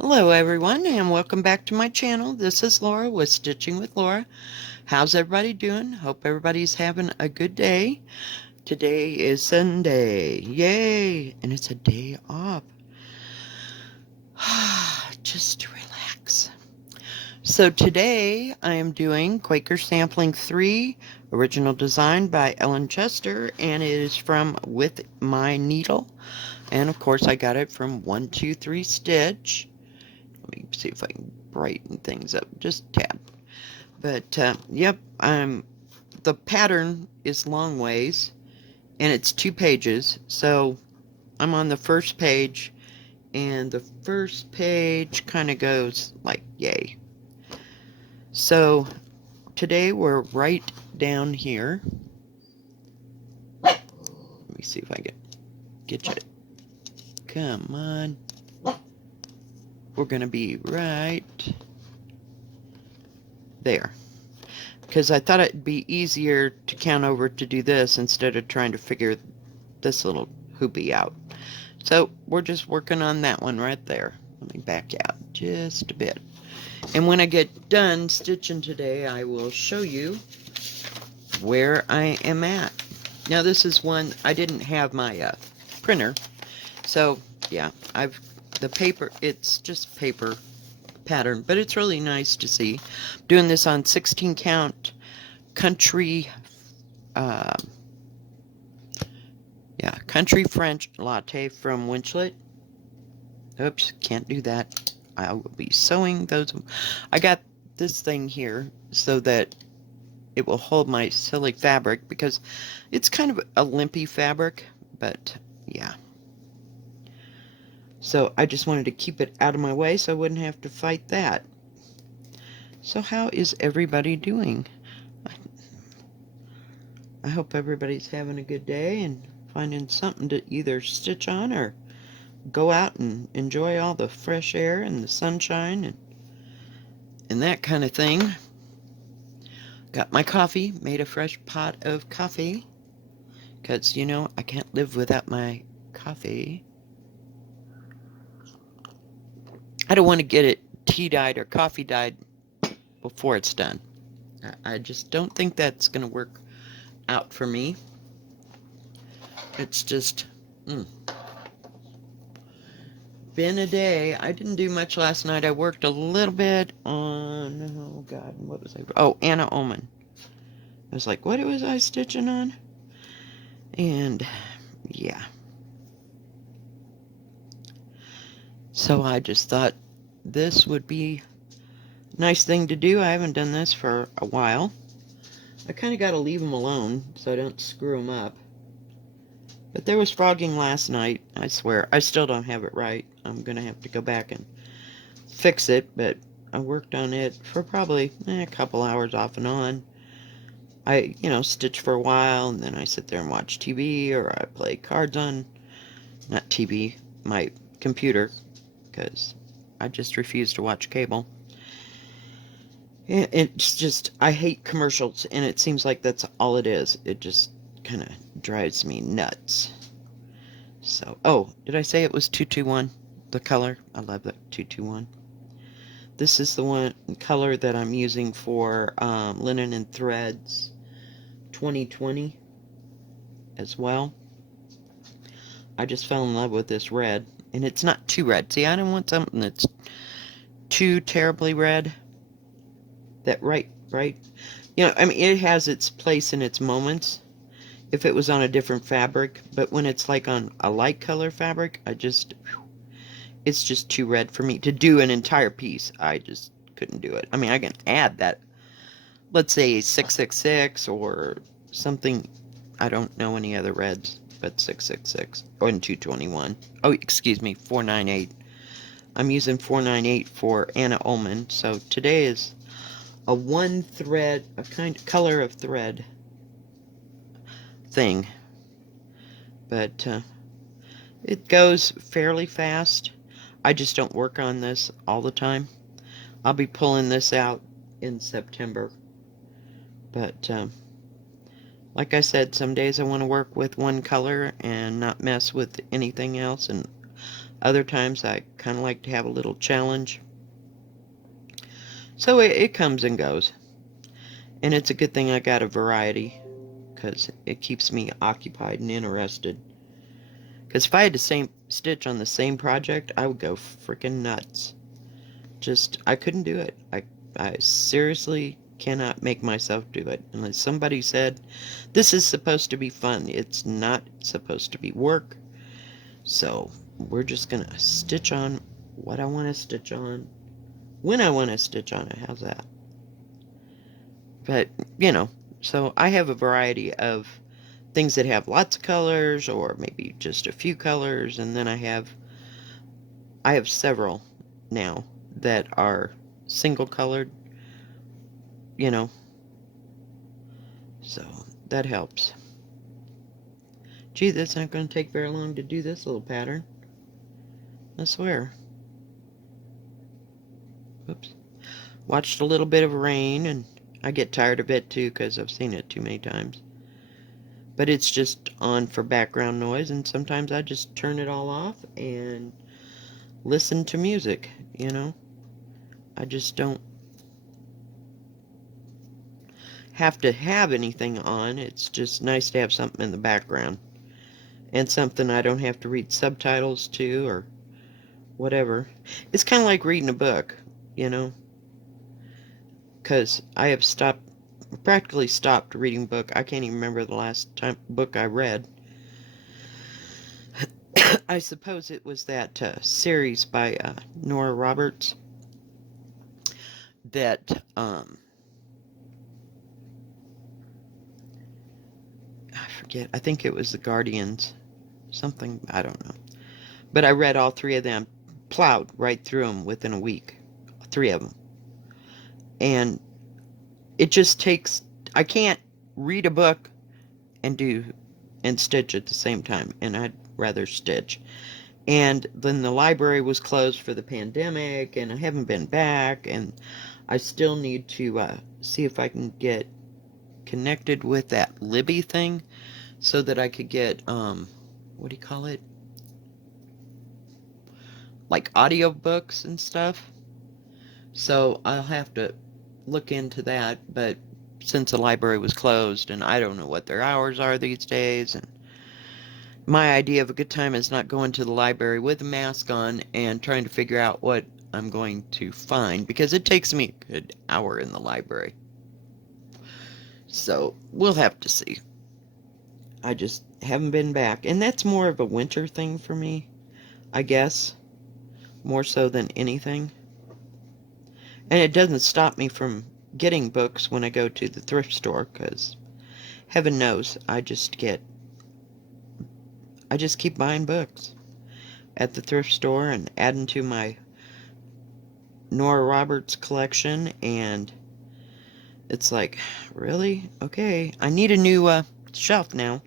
Hello everyone and welcome back to my channel. This is Laura with Stitching with Laura. How's everybody doing? Hope everybody's having a good day. Today is Sunday. Yay! And it's a day off. Just to relax. So today I am doing Quaker Sampling 3, original design by Ellen Chester, and it is from With My Needle. And of course I got it from 123 Stitch. Let me see if I can brighten things up just a tad. But yep, the pattern is long ways, and it's 2 pages. So I'm on the first page, and the first page kind of goes like yay. So today we're right down here. Let me see if I can get you. Come on. We're gonna be right there. Because I thought it'd be easier to count over to do this instead of trying to figure this little hoopy out. So we're just working on that one right there. Let me back out just a bit. And when I get done stitching today, I will show you where I am at. Now this is one, I didn't have my printer. So yeah, the paper, it's just paper pattern, but it's really nice to see. I'm doing this on 16 count country country French latte from Winchlet. Oops, can't do that. I will be sewing those. I got this thing here so that it will hold my silly fabric because it's kind of a limpy fabric, but yeah. So I just wanted to keep it out of my way so I wouldn't have to fight that. So how is everybody doing? I hope everybody's having a good day and finding something to either stitch on or go out and enjoy all the fresh air and the sunshine and that kind of thing. Got my coffee, made a fresh pot of coffee because, you know, I can't live without my coffee. I don't want to get it tea dyed or coffee dyed before it's done. I just don't think that's going to work out for me. It's just been a day. I didn't do much last night. I worked a little bit on, oh god, what was I? Oh, Anna Omen. I was like, what was I stitching on? And yeah. So I just thought this would be a nice thing to do. I haven't done this for a while. I kind of got to leave them alone so I don't screw them up. But there was frogging last night. I swear, I still don't have it right. I'm going to have to go back and fix it, but I worked on it for probably a couple hours off and on. I, stitch for a while, and then I sit there and watch TV, or I play cards on, not TV, my computer, because I just refuse to watch cable. It's just, I hate commercials, and it seems like that's all it is. It just kind of drives me nuts. So, oh, did I say it was 221? The color? I love that 221. This is the one color that I'm using for Linen and Threads 2020 as well. I just fell in love with this red, and it's not too red. See, I don't want something that's too terribly red. That right? I mean, it has its place in its moments if it was on a different fabric, but when it's like on a light color fabric, it's just too red for me to do an entire piece. I just couldn't do it. I mean, I can add that, let's say 666 or something. I don't know any other reds but 666 or 221. Oh, excuse me, 498. I'm using 498 for Anna Ullman. So today is a one thread, a kind of color of thread thing. But it goes fairly fast. I just don't work on this all the time. I'll be pulling this out in September. But like I said, some days I want to work with one color and not mess with anything else. And Other times I kind of like to have a little challenge. So it comes and goes. And it's a good thing I got a variety because it keeps me occupied and interested. Because if I had to stitch on the same project, I would go freaking nuts. Just, I couldn't do it. I seriously cannot make myself do it. Unless somebody said, this is supposed to be fun. It's not supposed to be work. So we're just going to stitch on what I want to stitch on, when I want to stitch on it. How's that? But, so I have a variety of things that have lots of colors or maybe just a few colors, and then I have several now that are single colored, you know, so that helps. Gee, that's not going to take very long to do this little pattern, I swear. Oops. Watched a little bit of rain, and I get tired of it too because I've seen it too many times. But it's just on for background noise, and sometimes I just turn it all off and listen to music, I just don't have to have anything on. It's just nice to have something in the background. And something I don't have to read subtitles to or whatever. It's kind of like reading a book, because I have practically stopped reading book. I can't even remember the last book I read. I suppose it was that series by Nora Roberts that I forget. I think it was The Guardians. Something, I don't know. But I read all three of them, plowed right through them within a week. 3 of them. And it just takes, I can't read a book and stitch at the same time. And I'd rather stitch. And then the library was closed for the pandemic, and I haven't been back, and I still need to see if I can get connected with that Libby thing so that I could get, what do you call it? Like audiobooks and stuff. So I'll have to look into that, but since the library was closed and I don't know what their hours are these days, and my idea of a good time is not going to the library with a mask on and trying to figure out what I'm going to find, because it takes me a good hour in the library. So we'll have to see. I just haven't been back, and that's more of a winter thing for me, I guess, more so than anything. And it doesn't stop me from getting books when I go to the thrift store, because heaven knows I just keep buying books at the thrift store and adding to my Nora Roberts collection, and it's like, really? Okay, I need a new shelf now.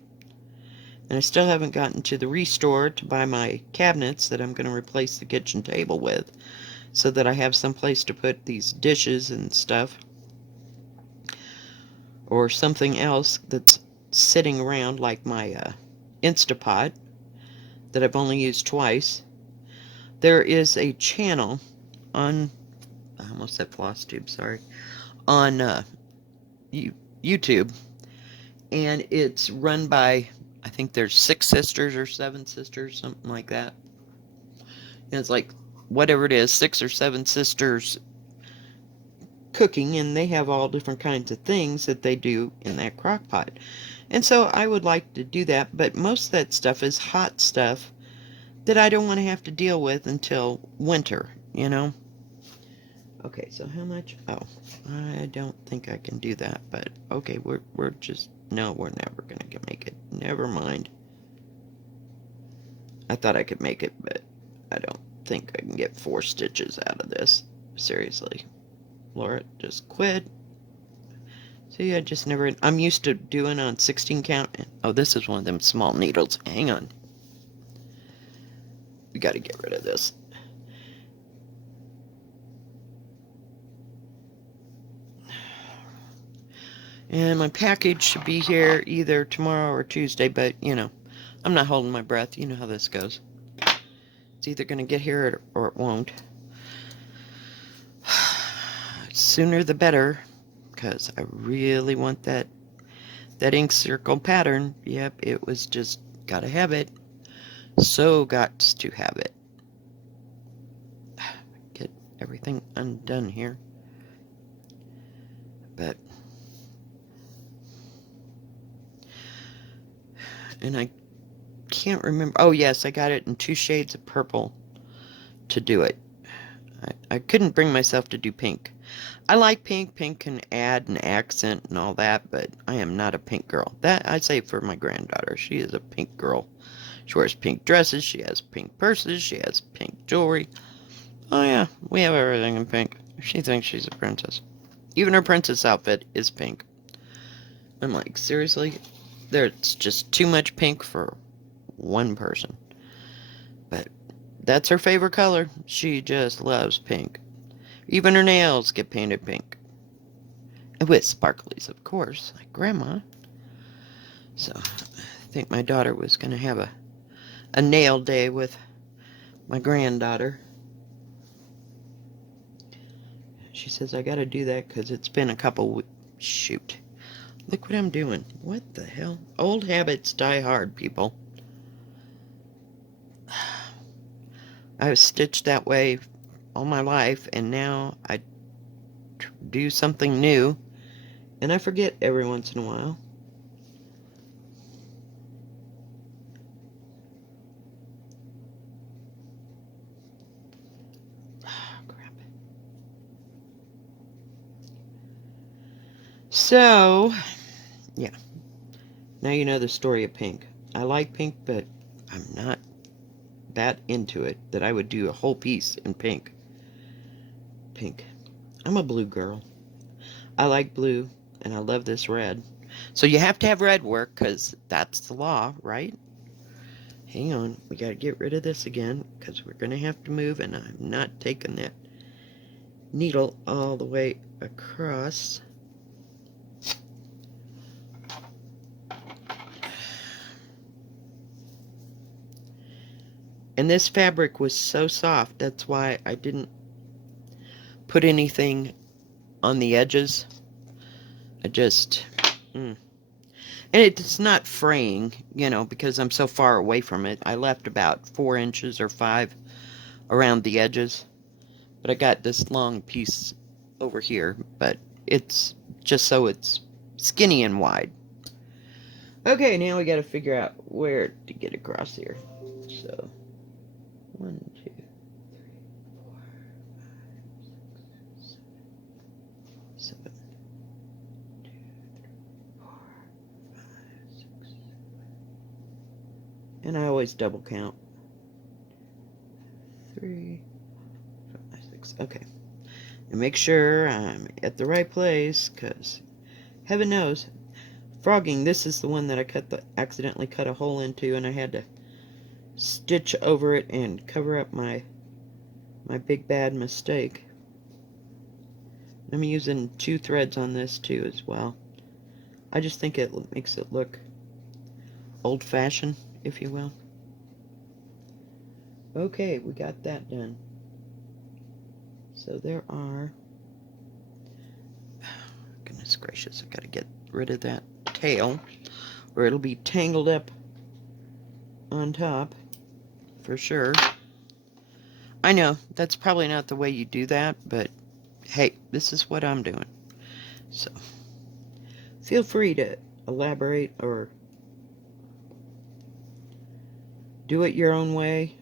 And I still haven't gotten to the Restore to buy my cabinets that I'm going to replace the kitchen table with, so that I have some place to put these dishes and stuff. Or something else that's sitting around, like my Instapot that I've only used twice. There is a channel on, I almost said floss tube, sorry, on YouTube, and it's run by, I think there's 6 sisters or 7 sisters, something like that. And it's like, whatever it is, 6 or 7 sisters cooking, and they have all different kinds of things that they do in that crock pot. And so I would like to do that, but most of that stuff is hot stuff that I don't want to have to deal with until winter, Okay, so how much? Oh, I don't think I can do that, but okay, we're just, no, we're never going to make it. Never mind. I thought I could make it, but I don't think I can get 4 stitches out of this. Seriously. Laura, just quit. See, I just never, I'm used to doing on 16 count. Oh, this is one of them small needles. Hang on. We got to get rid of this. And my package should be here either tomorrow or Tuesday, but, I'm not holding my breath. You know how this goes. It's either going to get here or it won't. Sooner the better, because I really want that ink circle pattern. Yep, it was just gotta have it. So got to have it. Get everything undone here. But, and I can't remember. Oh yes, I got it in 2 shades of purple to do it. I couldn't bring myself to do pink. I like pink. Pink can add an accent and all that, but I am not a pink girl. That I say for my granddaughter. She is a pink girl. She wears pink dresses. She has pink purses. She has pink jewelry. Oh yeah, we have everything in pink. She thinks she's a princess. Even her princess outfit is pink. I'm like, seriously? There's just too much pink for one person. But that's her favorite color. She just loves pink. Even her nails get painted pink. And with sparklies, of course, like Grandma. So, I think my daughter was going to have a nail day with my granddaughter. She says, I got to do that because it's been a couple shoot. Look what I'm doing. What the hell? Old habits die hard, people. I was stitched that way all my life, and now I do something new, and I forget every once in a while. Crap. So, yeah. Now you know the story of pink. I like pink, but I'm not that into it that I would do a whole piece in pink. Pink. I'm a blue girl. I like blue, and I love this red. So you have to have red work, because that's the law, right? Hang on, we got to get rid of this again, because we're going to have to move, and I'm not taking that needle all the way across. And this fabric was so soft, that's why I didn't put anything on the edges. I just, and it's not fraying, you know, because I'm so far away from it. I left about 4 inches or 5 around the edges, but I got this long piece over here, but it's just so it's skinny and wide. Okay, now we got to figure out where to get across here. So, 1, 2, 3, 4, 5, 6, 7, 7. 2, 3, 4, 5, 6, 7. And I always double count. 3, 5, 6. Okay. And make sure I'm at the right place, because heaven knows, frogging, this is the one that I accidentally cut a hole into, and I had to stitch over it and cover up my big bad mistake. I'm using 2 threads on this too as well. I just think it makes it look old-fashioned, if you will. Okay, we got that done. So there are, goodness gracious, I gotta get rid of that tail, or it'll be tangled up on top, for sure. I know, that's probably not the way you do that, but hey, this is what I'm doing. So, feel free to elaborate or do it your own way.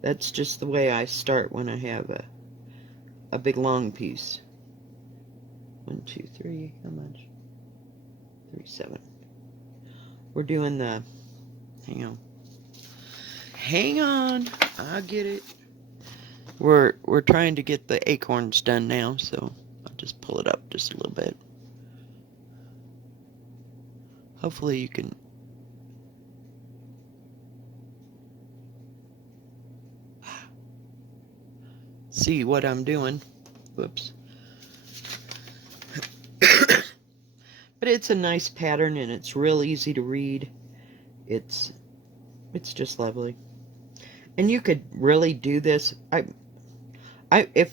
That's just the way I start when I have a big long piece. 1, 2, 3, how much? 3, 7. We're doing the, hang on, I'll get it. We're trying to get the acorns done now, so I'll just pull it up just a little bit. Hopefully you can see what I'm doing. Whoops. But it's a nice pattern, and it's real easy to read. It's just lovely. And you could really do this. If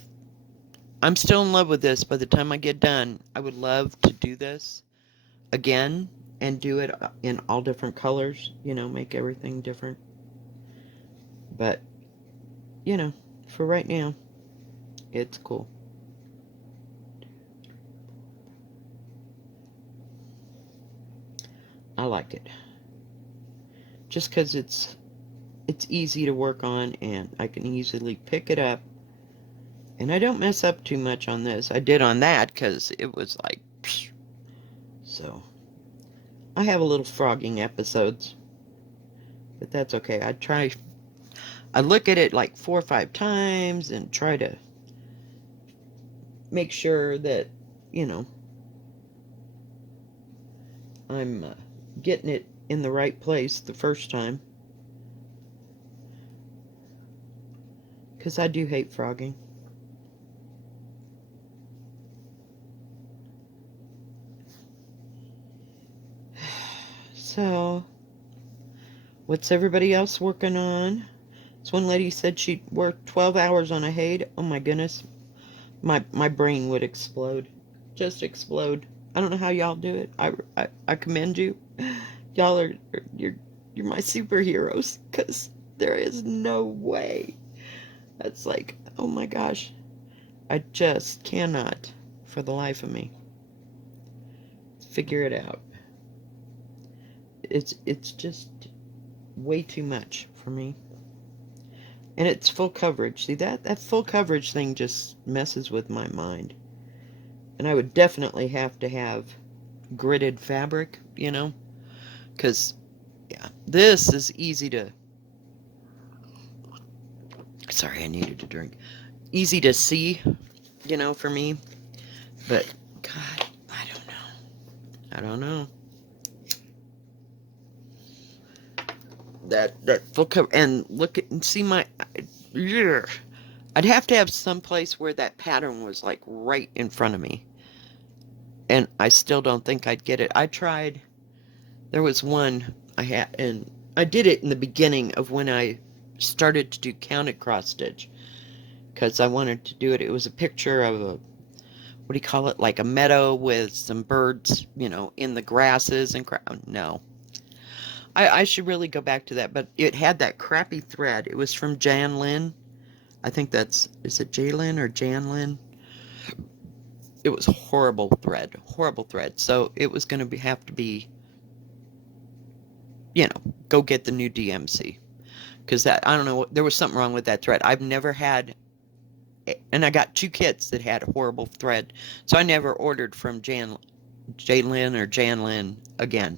I'm still in love with this by the time I get done, I would love to do this again and do it in all different colors, make everything different. But, you know, for right now, it's cool. I like it. Just because it's easy to work on and I can easily pick it up. And I don't mess up too much on this. I did on that because it was like, psh. So I have a little frogging episodes, but that's okay. I look at it like 4 or 5 times and try to make sure that, you know, I'm getting it in the right place the first time. Because I do hate frogging. So, what's everybody else working on? This one lady said she worked 12 hours on a Haid. Oh my goodness. My brain would explode. Just explode. I don't know how y'all do it. I commend you. Y'all you're my superheroes because there is no way. That's like, oh my gosh. I just cannot for the life of me figure it out. It's just way too much for me. And it's full coverage. See, that full coverage thing just messes with my mind. And I would definitely have to have gridded fabric, because, yeah, this is easy to... Sorry, I needed a drink. Easy to see, for me. But, God, I don't know. I don't know. That full cover... And look at... And see my... Yeah. I'd have to have some place where that pattern was, like, right in front of me. And I still don't think I'd get it. I tried. There was one I had, and I did it in the beginning of when I started to do counted cross stitch, because I wanted to do it. It was a picture of what do you call it? Like a meadow with some birds, in the grasses and no. I should really go back to that, but it had that crappy thread. It was from Jan Lynn. I think is it Jaylyn or Jan Lynn? It was horrible thread. So it was going to have to be, go get the new DMC. Because I don't know, there was something wrong with that thread. I've never had, and I got 2 kits that had horrible thread. So I never ordered from Jaylyn or Jan Lynn again.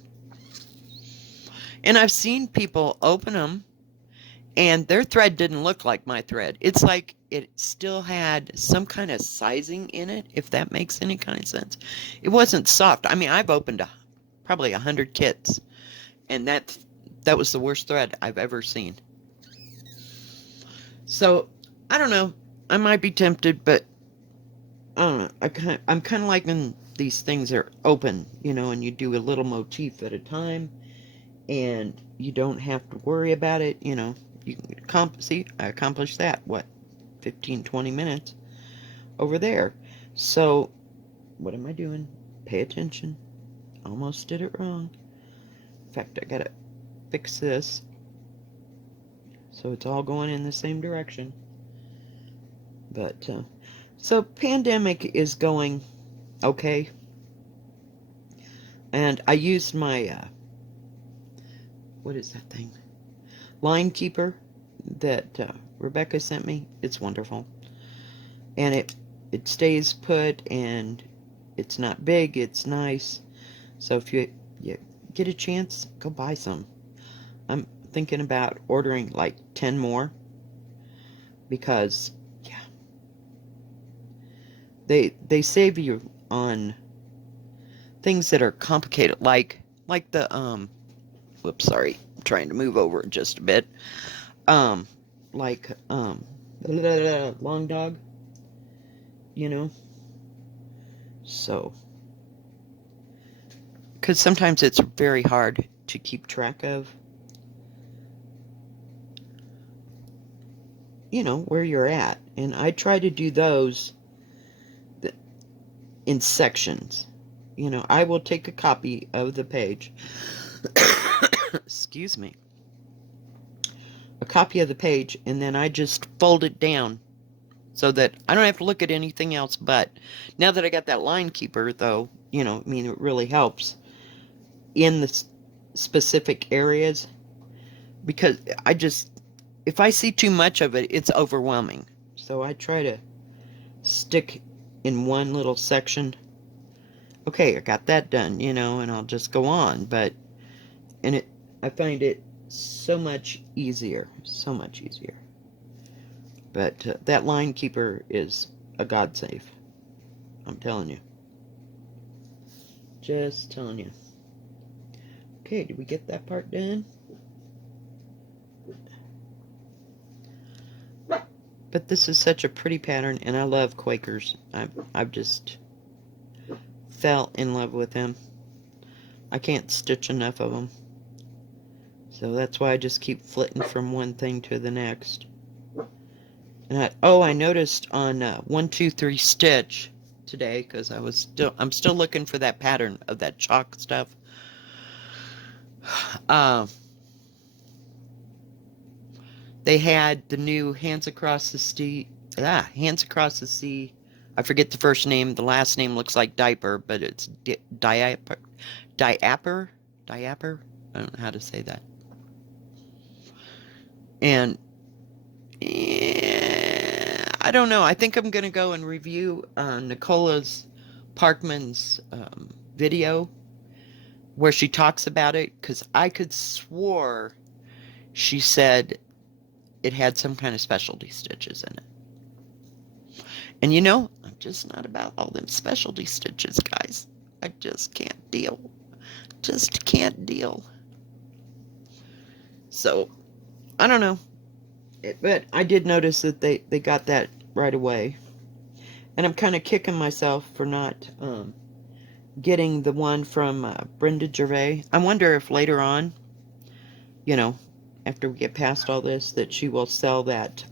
And I've seen people open them, and their thread didn't look like my thread. It's like it still had some kind of sizing in it, if that makes any kind of sense. It wasn't soft. I mean, I've opened probably 100 kits, and that was the worst thread I've ever seen. So, I don't know. I might be tempted, but I don't know. I'm kind of liking these things are open, and you do a little motif at a time, and you don't have to worry about it, You can see, I accomplished that, 15, 20 minutes over there. So, what am I doing? Pay attention. Almost did it wrong. In fact, I gotta fix this so it's all going in the same direction. But, so pandemic is going okay. And I used my, what is that thing? Line keeper that Rebecca sent me. It's wonderful. And it stays put, and it's not big, it's nice. So if you get a chance, go buy some. I'm thinking about ordering like 10 more, because yeah, they save you on things that are complicated, like the whoops, sorry, I'm trying to move over just a bit. Like long dog, so because sometimes it's very hard to keep track of. you know, where you're at. And I try to do those in sections. You know, I will take a copy of the page. Excuse me. A copy of the page, and then I just fold it down so that I don't have to look at anything else. But now that I got that line keeper, though, you know, I mean, it really helps in the specific areas, because I just, if I see too much of it, it's overwhelming. So I try to stick in one little section. Okay, I got that done, you know, and I'll just go on. But, and I find it so much easier, so much easier. But that line keeper is a God save. I'm telling you. Just telling you. Okay, did we get that part done? But this is such a pretty pattern, and I love Quakers. I've just fell in love with them. I can't stitch enough of them. So that's why I just keep flitting from one thing to the next. And I noticed on 123 Stitch today, because I'm still looking for that pattern of that chalk stuff. They had the new Hands Across the Sea. Hands Across the Sea. I forget the first name. The last name looks like diaper, but it's diaper. Diaper. Diaper. I don't know how to say that. And I don't know. I think I'm gonna go and review Nicola's Parkman's video where she talks about it, because I could swore she said it had some kind of specialty stitches in it. And you know, I'm just not about all them specialty stitches, guys. I just can't deal. Just can't deal. So, I don't know. But I did notice that they got that right away. And I'm kind of kicking myself for not getting the one from Brenda Gervais. I wonder if later on, you know, after we get past all this, that she will sell that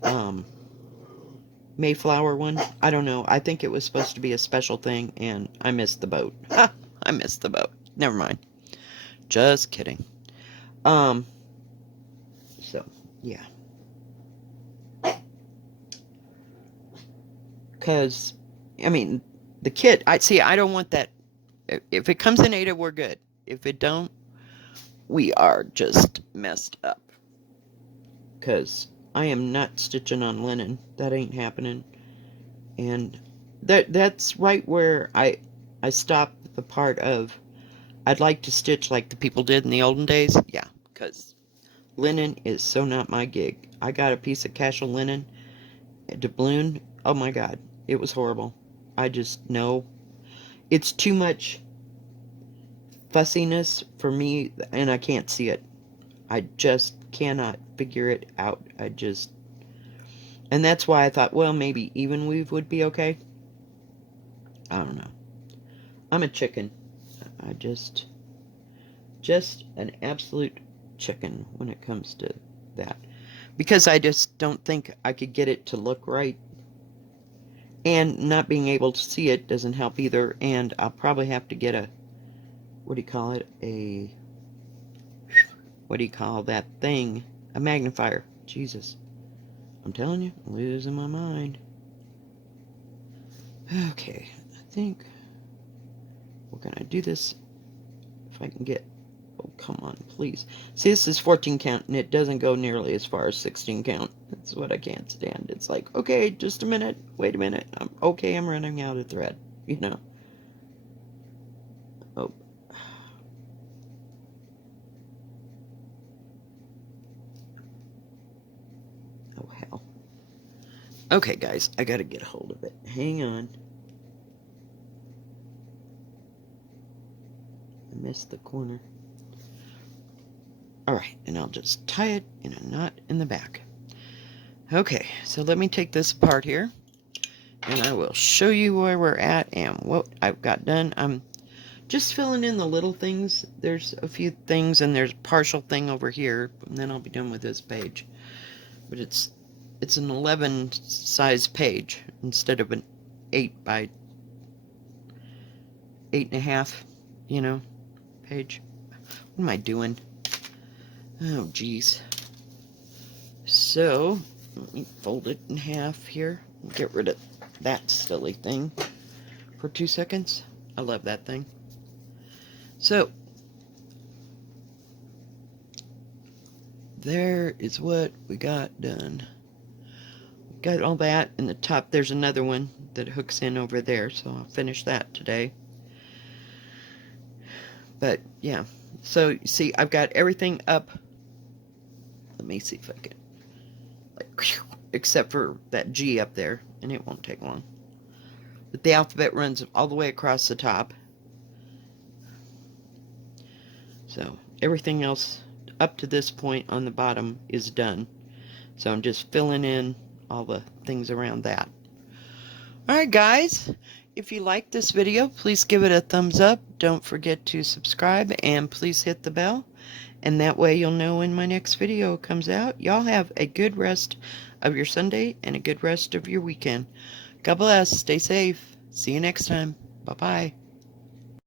Mayflower one. I don't know. I think it was supposed to be a special thing, and I missed the boat. Ha! I missed the boat. Never mind. Just kidding. So, yeah. Because, I mean, the kit, I don't want that. If it comes in Ada, we're good. If it don't, we are just messed up. Because I am not stitching on linen. That ain't happening. And that's right where I stop the part of, I'd like to stitch like the people did in the olden days. Yeah, because linen is so not my gig. I got a piece of casual linen, doubloon. Oh my God, it was horrible. I just know it's too much fussiness for me, and I can't see it. I just cannot figure it out. And that's why I thought, well, maybe even weave would be okay. I don't know. I'm a chicken. I just an absolute chicken when it comes to that. Because I just don't think I could get it to look right. And not being able to see it doesn't help either. And I'll probably have to get what do you call it? What do you call that thing? A magnifier. Jesus. I'm telling you, I'm losing my mind. Okay, I think we're going to do this if I can get... Oh, come on, please. See, this is 14 count, and it doesn't go nearly as far as 16 count. That's what I can't stand. It's like, okay, just a minute. Wait a minute. I'm running out of thread, you know. Oh. Oh, hell. Okay, guys, I gotta get a hold of it. Hang on. I missed the corner. Alright, and I'll just tie it in a knot in the back. Okay, so let me take this apart here, and I will show you where we're at and what I've got done. I'm just filling in the little things. There's a few things, and there's a partial thing over here, and then I'll be done with this page. But it's it's an 11 size page instead of an 8 by 8.5, you know, page. What am I doing? Oh, geez. So, let me fold it in half here. Get rid of that silly thing for 2 seconds. I love that thing. So, there is what we got done. Got all that in the top. There's another one that hooks in over there, so I'll finish that today. But, yeah. So, you see, I've got everything up. Let me see if I can, like, except for that G up there, and it won't take long. But the alphabet runs all the way across the top. So, everything else up to this point on the bottom is done. So, I'm just filling in all the things around that. Alright, guys. If you like this video, please give it a thumbs up. Don't forget to subscribe, and please hit the bell. And that way you'll know when my next video comes out. Y'all have a good rest of your Sunday and a good rest of your weekend. God bless. Stay safe. See you next time. Bye-bye.